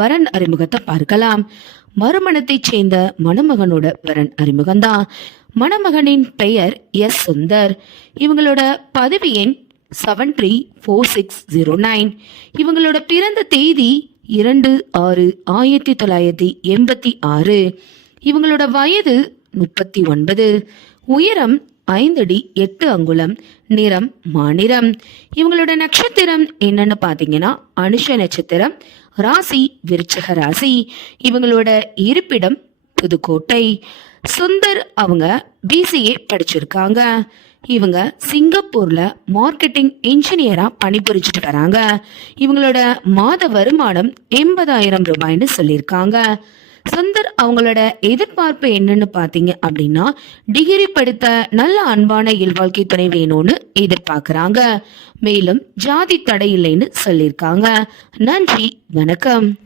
வரன் அறிமுகத்தை பார்க்கலாம். மறுமணத்தைச் சேர்ந்த மணமகனோட வரன் அறிமுகம்தான். மணமகனின் பெயர் எஸ் சுந்தர். இவங்களோட பதவி எண் 734609. இவங்களோட பிறந்த தேதி 2/6/1986. இவங்களோட வயது 39. உயரம் 5 அடி 8 அங்குலம். நிறம் மாநிறம். இவங்களோட நட்சத்திரம் என்னன்னு பாத்தீங்கன்னா அனுஷ நட்சத்திரம். ராசி விருச்சிக ராசி. இவங்களோட இருப்பிடம் புதுக்கோட்டை. சுந்தர் அவங்க பிசிஏ படிச்சிருக்காங்க. இவங்க சிங்கப்பூர்ல மார்க்கெட்டிங் இன்ஜினியரா பணிபுரிஞ்சுட்டு வராங்க. இவங்களோட மாத வருமானம் 80,000 ரூபாய்னு சொல்லியிருக்காங்க. சுந்தர் அவங்களோட எதிர்பார்ப்பு என்னன்னு பாத்தீங்க அப்படின்னா டிகிரி படித்த நல்ல அன்பான இல்வாழ்க்கை துணை வேணும்னு எதிர்பார்க்கறாங்க. மேலும் ஜாதி தடை இல்லைன்னு சொல்லியிருக்காங்க. நன்றி, வணக்கம்.